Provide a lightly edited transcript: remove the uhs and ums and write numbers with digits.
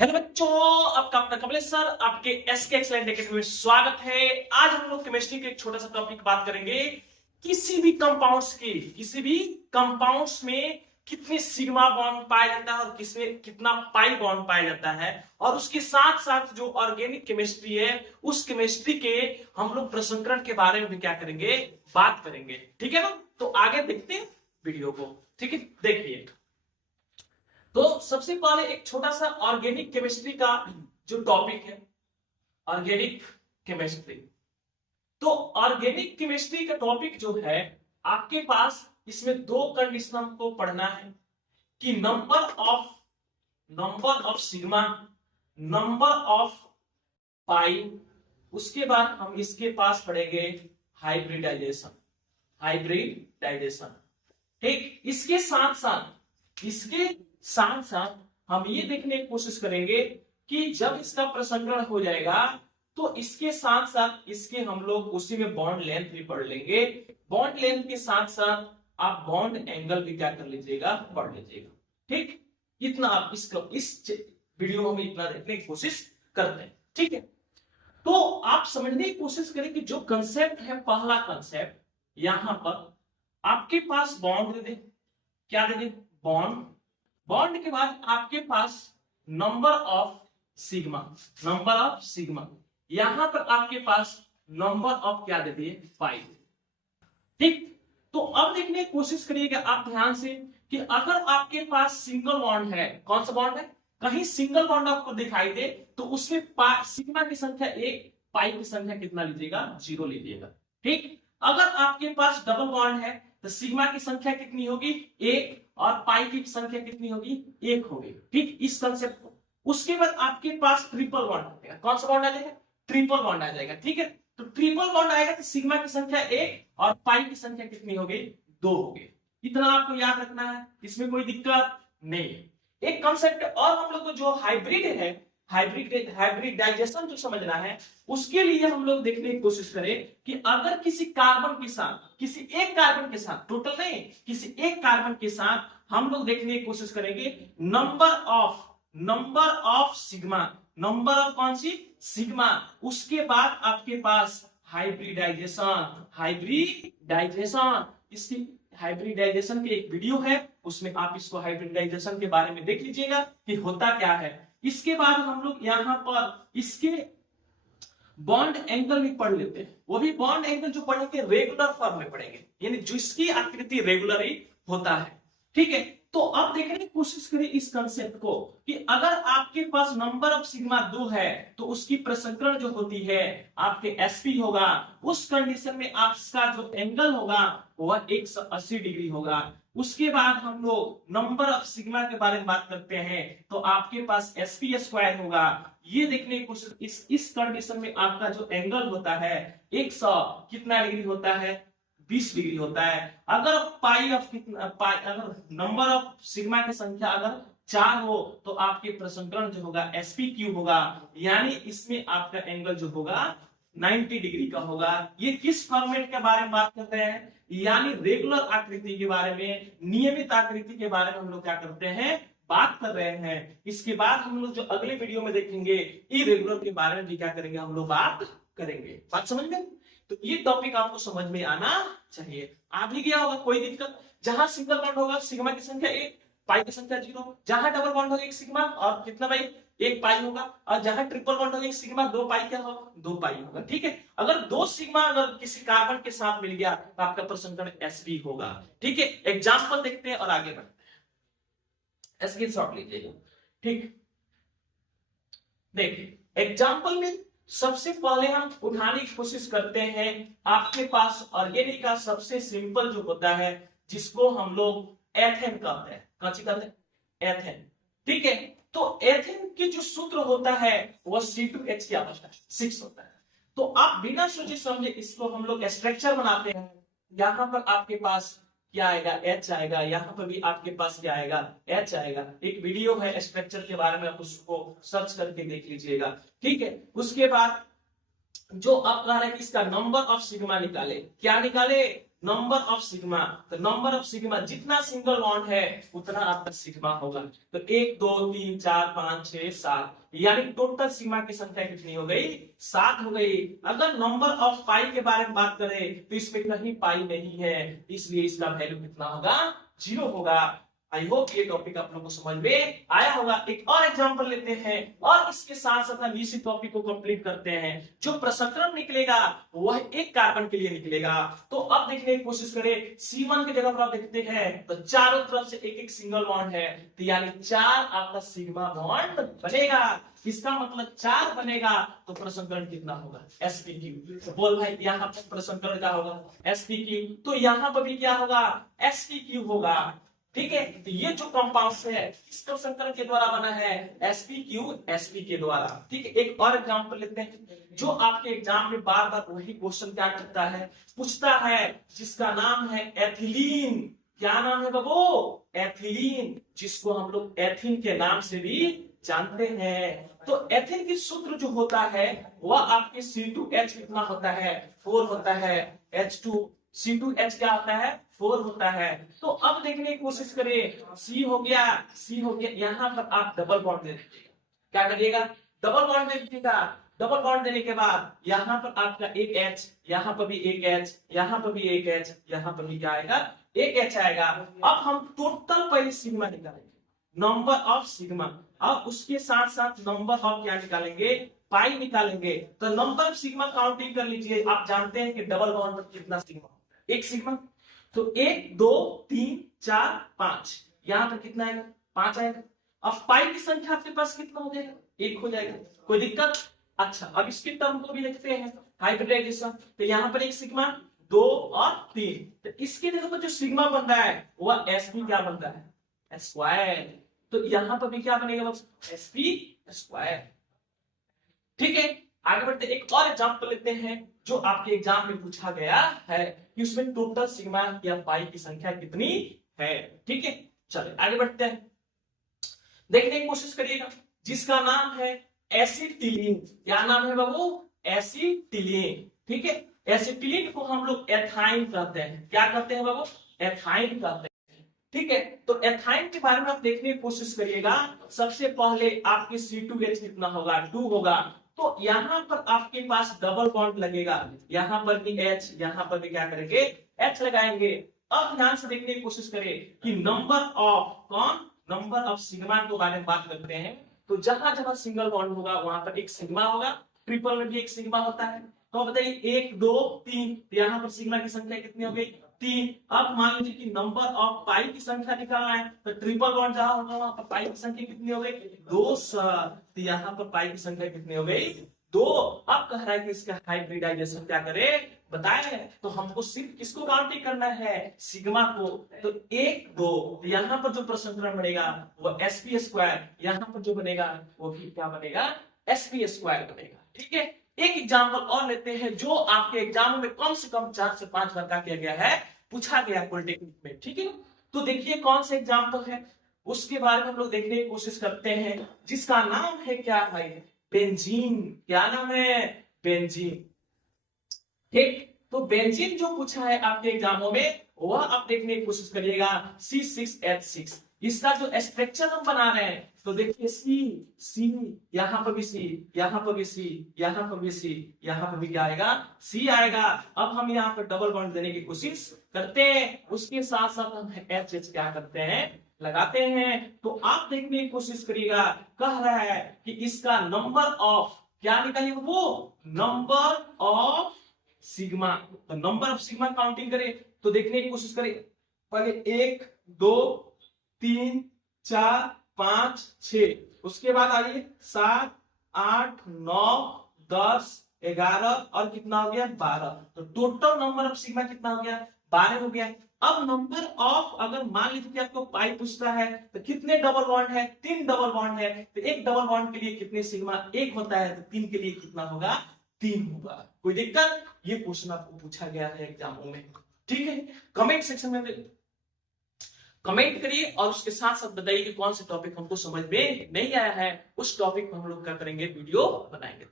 Hello बच्चों, आपका अपना कमलेश सर आपके एसके एक्सलेंट एकेडमी में स्वागत है। आज हम लोग केमिस्ट्री के एक छोटा सा टॉपिक बात करेंगे। किसी भी कंपाउंड्स में कितने सिग्मा बॉन्ड पाया जाता है और किसमें कितना पाई बॉन्ड पाया जाता है, और उसके साथ साथ जो ऑर्गेनिक केमिस्ट्री है उस केमिस्ट्री के हम लोग प्रसंस्करण के बारे में भी क्या करेंगे, बात करेंगे। ठीक है ना, तो आगे देखते हैं वीडियो को। ठीक है, देखिए। तो सबसे पहले एक छोटा सा ऑर्गेनिक केमिस्ट्री का जो टॉपिक है, ऑर्गेनिक केमिस्ट्री। तो ऑर्गेनिक केमिस्ट्री का टॉपिक जो है आपके पास, इसमें दो कंडीशन हमको पढ़ना है कि number of sigma, number of pi. उसके बाद हम इसके पास पढ़ेंगे हाइब्रिडाइजेशन। ठीक, इसके साथ साथ हम ये देखने की कोशिश करेंगे कि जब इसका प्रसंस्करण हो जाएगा तो इसके साथ साथ इसके हम लोग उसी में बॉन्ड लेंथ भी पढ़ लेंगे। बॉन्ड लेंथ के साथ साथ आप बॉन्ड एंगल भी क्या कर लीजिएगा, पढ़ लीजिएगा। ठीक, इतना आप इस वीडियो में इतना देखने की कोशिश करते हैं। ठीक है, तो आप समझने की कोशिश करें कि जो कंसेप्ट है, पहला कंसेप्ट यहां पर आपके पास बॉन्ड दे दे, क्या दे दे, बॉन्ड। बॉन्ड के बाद आपके पास नंबर ऑफ सिग्मा, यहां पर आपके पास नंबर ऑफ क्या दे दिए, पाई। ठीक, तो अब देखने की कोशिश करिएगा आप ध्यान से कि अगर आपके पास सिंगल बॉन्ड है, कौन सा बॉन्ड है, कहीं सिंगल बॉन्ड आपको दिखाई दे तो उसमें सिग्मा की संख्या 1, पाई की संख्या कितना लीजिएगा, 0 लीजिएगा। ठीक, अगर आपके पास डबल बॉन्ड है तो सिग्मा की संख्या कितनी होगी, 1, और पाई की संख्या कितनी होगी, 1 होगी। ठीक, इस कंसेप्ट को। उसके बाद आपके पास ट्रिपल बॉन्ड आ जाएगा। कौन सा बॉन्ड आ जाएगा, ट्रिपल बॉन्ड आ जाएगा। ठीक है, तो ट्रिपल बॉन्ड आएगा तो सिग्मा की संख्या 1 और पाई की संख्या कितनी होगी, 2 होगी। इतना आपको याद रखना है, इसमें कोई दिक्कत नहीं है। एक कंसेप्ट और हम लोग को जो हाइब्रिड है, हाइब्रिडाइजेशन जो समझना है, उसके लिए हम लोग देखने की कोशिश करें कि अगर किसी कार्बन के साथ, किसी एक कार्बन के साथ, टोटल नहीं, किसी एक कार्बन के साथ हम लोग देखने की कोशिश करेंगे number of sigma, number of कौन सी, सिग्मा। उसके बाद आपके पास हाइब्रिडाइजेशन, इसकी हाइब्रिडाइजेशन की एक वीडियो है, उसमें आप इसको हाइब्रिडाइजेशन के बारे में देख लीजिएगा कि होता क्या है। इसके बाद हम लोग यहां पर इसके बॉन्ड एंगल भी पढ़ लेते हैं। वो भी बॉन्ड एंगल जो पढ़ेंगे रेगुलर फॉर्म में पढ़ेंगे, यानी जिसकी आकृति रेगुलर ही होता है। ठीक है, तो अब देखने की कोशिश करें इस कंसेप्ट को कि अगर आपके पास नंबर ऑफ सिग्मा 2 है तो उसकी प्रसंस्करण जो होती है आपके एसपी होगा। उस कंडीशन में आपका जो एंगल होगा वह 180 डिग्री होगा। उसके बाद हम लोग नंबर ऑफ सिग्मा के बारे में बात करते हैं तो आपके पास एसपी स्क्वायर होगा। ये देखने की कोशिश, इस कंडीशन में आपका जो एंगल होता है 100 कितना डिग्री होता है, 20 डिग्री होता है। अगर अगर नंबर ऑफ सिग्मा की संख्या अगर 4 हो तो आपके प्रसंस्करण जो होगा एसपी क्यू होगा, यानी इसमें आपका एंगल जो होगा 90 डिग्री का होगा। ये किस फॉर्मेट के बारे में बात कर रहे हैं, यानी रेगुलर आकृति के बारे में, नियमित आकृति के बारे में हम लोग क्या करते हैं, बात कर रहे हैं। इसके बाद हम लोग जो अगले वीडियो में देखेंगे इरेगुलर के बारे में भी क्या करेंगे, हम लोग बात करेंगे। बात समझ में, तो ये टॉपिक आपको समझ में आना चाहिए। आ भी गया होगा, कोई दिक्कत। जहां सिंगल बॉन्ड होगा सिग्मा की संख्या 1, पाई की संख्या 0। जहां डबल बॉन्ड होगा 1 सिग्मा और कितना भाई, 1 पाई होगा। और जहां ट्रिपल बॉन्ड होगा 1 सिग्मा 2 पाई, क्या होगा, 2 पाई होगा। ठीक है, अगर 2 सिग्मा अगर किसी कार्बन के साथ मिल गया तो आपका प्रसंस्करण एसपी होगा। ठीक है, एग्जांपल देखते हैं और आगे बढ़ते हैं। स्क्रीनशॉट लीजिएगा। ठीक, देखिए एग्जांपल में सबसे पहले हम उठाने की कोशिश करते हैं आपके पास ऑर्गेनिक का सबसे सिंपल जो होता है जिसको हम लोग एथेन कहते हैं। कौन-सी कहते हैं, एथेन। ठीक है, तो एथेन के जो सूत्र होता है वह C2H क्या होता है, 6 होता है। तो आप बिना सोचे समझे इसको हम लोग स्ट्रक्चर बनाते हैं। यहां पर आपके पास क्या आएगा, H आएगा। यहाँ पर भी आपके पास क्या आएगा, H आएगा। एक वीडियो है स्ट्रक्चर के बारे में, आप उसको सर्च करके देख लीजिएगा। ठीक है, उसके बाद जो आप कह रहे हैं कि इसका नंबर ऑफ सिग्मा निकाले, क्या निकाले, नंबर ऑफ सिग्मा, तो नंबर ऑफ सिग्मा जितना सिंगल बॉन्ड है उतना आपका सिग्मा होगा। तो 1 2 3 4 5 6 7, यानी टोटल सिग्मा की संख्या कितनी हो गई? 7 हो गई। अगर नंबर ऑफ पाई के बारे में बात करें तो इसमें कहीं पाई नहीं है, इसलिए इसका वैल्यू कितना होगा? 0 होगा। आई होप ये टॉपिक आप लोगों को समझ में आया होगा। एक और एग्जांपल लेते हैं और इसके साथ साथ हम इसी टॉपिक को कंप्लीट करते हैं। जो प्रसंकरण निकलेगा वह एक कार्बन के लिए निकलेगा। तो अब देखने की कोशिश करें, C1 की जगह पर आप देखते हैं तो चारों तरफ से एक एक सिंगल बॉन्ड है, तो यानी 4 आपका सिग्मा बॉन्ड बनेगा। इसका मतलब 4 बनेगा तो प्रसंकरण कितना होगा? sp3। तो बोल भाई यहाँ पर प्रसंकरण क्या होगा? sp3। तो यहाँ पर भी क्या होगा? sp3 होगा। ठीक है, तो ये जो कंपाउंड है इस प्रसंकरण के द्वारा बना है sp3 sp के द्वारा। ठीक है, एक और एग्जांपल लेते हैं जो आपके एग्जाम में बार बार वही क्वेश्चन क्या करता है, पूछता है, जिसका नाम है एथिलीन। क्या नाम है बाबू? एथिलीन, जिसको हम लोग एथिन के नाम से भी जानते हैं। तो एथिन की सूत्र जो होता है वह आपके C2H कितना होता है? 4 होता है। H2 C2H क्या होता है? 4 होता है। तो अब देखने की कोशिश करें, C हो गया, यहाँ पर आप डबल बॉन्ड दे दीजिएगा। क्या करिएगा? डबल बॉन्ड दे दीजिएगा। डबल बॉन्ड देने के बाद यहाँ पर आपका एक H, यहाँ पर भी एक H, यहाँ पर भी एक H, यहाँ पर भी क्या आएगा? एक H आएगा। अब हम टोटल पहले सिग्मा निकालेंगे, नंबर ऑफ सिग्मा, अब उसके साथ साथ नंबर ऑफ क्या निकालेंगे? पाई निकालेंगे। तो नंबर ऑफ सिग्मा काउंटिंग कर लीजिए। आप जानते हैं कि डबल बॉन्ड पर कितना सिग्मा? एक सिग्मा। तो 1 2 3 4 5, यहां पर कितना आएगा? 5 आएगा। अब पाई की संख्या आपके पास कितना हो जाएगा? 1 हो जाएगा। कोई दिक्कत? अच्छा, अब इसके टर्म को भी लिखते हैं, हाइब्रिडाइजेशन। तो यहाँ पर एक सिग्मा, 2 और 3, तो इसके जगह पर जो सिग्मा बन रहा है वह sp क्या बन रहा है? स्क्वायर। तो यहाँ पर भी क्या बनेगा? sp square. ठीक है, आगे बढ़ते एक और एग्जांपल लेते हैं जो आपके एग्जाम में पूछा गया है कि उसमें टोटल सिग्मा या पाई की संख्या कितनी है। ठीक है, चलिए आगे बढ़ते हैं, देखने की कोशिश करिएगा, जिसका नाम है एसिटिलीन। क्या नाम है बाबू? एसिटिलीन। ठीक है, एसिटिलीन को हम लोग एथाइन कहते हैं। क्या कहते हैं बाबू? एथाइन कहते हैं। ठीक है, तो एथाइन के बारे में आप देखने की कोशिश करिएगा। सबसे पहले आपके C2H कितना होगा? 2 होगा। तो यहाँ पर आपके पास डबल बॉन्ड लगेगा, यहाँ पर भी H, यहाँ पर भी क्या करेंगे? H लगाएंगे। अब ध्यान से देखने की कोशिश करें कि नंबर ऑफ सिग्मा के बारे में बात करते हैं। तो जहां जहां सिंगल बॉन्ड होगा वहां पर एक सिग्मा होगा, ट्रिपल में भी एक सिग्मा होता है। तो बताइए 1 2 3, यहाँ पर सिग्मा की संख्या कितनी हो गई? 3। अब मान लीजिए कि नंबर ऑफ पाई की संख्या निकालना है, तो ट्रिपल बॉन्ड जहां होगा वहां पर पाई की संख्या कितनी हो गई? 2। तो यहाँ पर पाई की संख्या कितनी हो गई? 2। अब कह रहा है कि इसका हाइब्रिडाइजेशन क्या करे बताए, तो हमको सिर्फ किसको काउंटिंग करना है? सिग्मा को। तो 1 2, यहाँ पर जो प्रसंकरण बनेगा वो sp स्क्वायर, यहाँ पर जो बनेगा वो भी क्या बनेगा? sp स्क्वायर बनेगा। ठीक है, एक एग्जाम्पल और लेते हैं जो आपके एग्जाम में कम से कम 4 से 5 बार क्या किया गया है, पूछा गया पॉलिटेक्निक में। ठीक है, तो देखिए कौन सा एग्जाम्पल है, उसके बारे में हम लोग देखने की कोशिश करते हैं, जिसका नाम है क्या भाई? बेंजीन। क्या नाम है? बेंजीन। ठीक, तो बेंजीन जो पूछा है आपके एग्जामों में वह आप देखने की कोशिश करिएगा, C6H6। इसका जो स्ट्रक्चर हम बना रहे हैं तो देखिए C, यहाँ पर भी C, यहाँ पर भी C, यहाँ पर भी C, यहाँ पर भी क्या आएगा? C आएगा। अब हम यहाँ पर डबल बॉन्ड देने की कोशिश करते हैं, उसके साथ साथ हम HH क्या करते हैं? लगाते हैं। तो आप देखने की कोशिश करिएगा, कह रहा है कि इसका नंबर ऑफ क्या निकालिए? वो नंबर ऑफ सिग्मा। तो नंबर ऑफ सिग्मा काउंटिंग करें तो देखने की कोशिश करें, पहले 1 2 3 4 5 6, उसके बाद आइए 7 8 9 10 11 और कितना हो गया? 12। तो टोटल नंबर ऑफ सिग्मा कितना हो गया? 12 हो गया। अब नंबर ऑफ, अगर मान लीजिए कि आपको पाई पूछता है तो कितने डबल बॉन्ड है? 3 डबल बॉन्ड है। तो एक डबल बॉन्ड के लिए कितने सिग्मा? 1 होता है, तो 3 के लिए कितना होगा? 3 होगा। कोई दिक्कत? ये क्वेश्चन आपको पूछा गया है एग्जामों में। ठीक है, कमेंट सेक्शन में कमेंट करिए और उसके साथ साथ बताइए कि कौन से टॉपिक हमको समझ में नहीं आया है, उस टॉपिक पर हम लोग क्या करेंगे? वीडियो बनाएंगे।